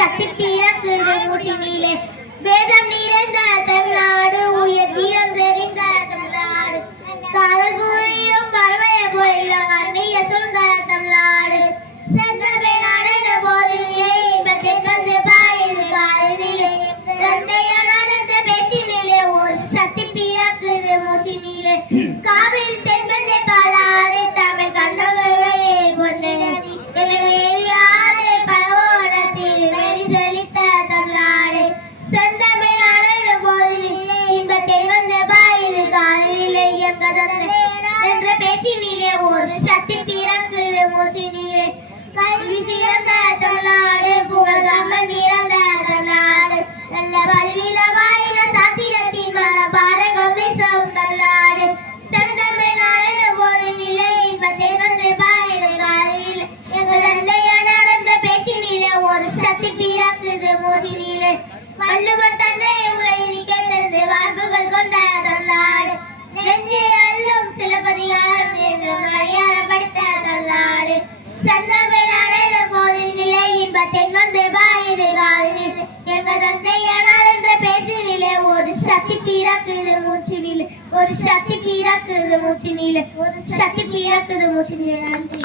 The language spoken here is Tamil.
சக்தி பிறக்குது மூச்சினிலே. வேதம் நிறைந்த தமிழ்நாடு, உயர் வீரம் தெரிந்த தமிழ்நாடு, காதல் புரியும் பறவையை போல கண்ணிய சொல்ந்த தமிழ்நாடு. செந்தமிழ் நடந்த போதிலே இன்பத்தின் வந்து பாயுது காதலிலே. தந்தைய நடந்த பேசினிலே ஒரு சக்தி பிறக்குது மூச்சினிலே. காவிரி தென்கண்டை பாலாறு தமிழ் கண்டகவே பொன்னை நதி, இளவேலியாறு பலவோடத்தில் வெறி செழித்த தமிழ்நாடு. செந்தமிழ் நடந்த போதிலே இன்பத்தின் வந்து பாயுது காதலிலே. எங்க தந்தை என்ற பேச்சினிலே ஒரு சக்தி பிறக்குது மூச்சினிலே. கல்வி சிறந்த தமிழ்நாடு, புகழ் கம்பன் பிறந்த தமிழ்நாடு, நல்ல பல்வில வாயில சாத்திரத்தின் மன பாரகம் வீசும் தமிழ்நாடு. செந்தமிழ் நடந்த போதினிலே இன்பத்தின் வந்து பாயுது காதலிலே. எங்கள் தந்தைய நடந்த பேச்சினிலே ஒரு சக்தி பிறக்குது மூச்சினிலே. வள்ளுவன் தந்தை உரையினி கேட்டது வார்ப்புகள் கொண்ட தமிழ்நாடு, நெஞ்சை அள்ளும் சிலப்பதிகாரம் என்றும் அடியாரப்படுத்த தமிழ்நாடு. செந்தமிழ் நடந்த போதினிலே இன்பத்தின் வந்து பாயுது காதலிலே. எங்கள் தந்தைய நடந்த பேச்சினிலே ஒரு சக்தி பிறக்குது மூச்சினிலே. ஒரு சக்தி பிறக்குது மூச்சினிலே. ஒரு சக்தி பிறக்குது மூச்சினிலே. நன்றி.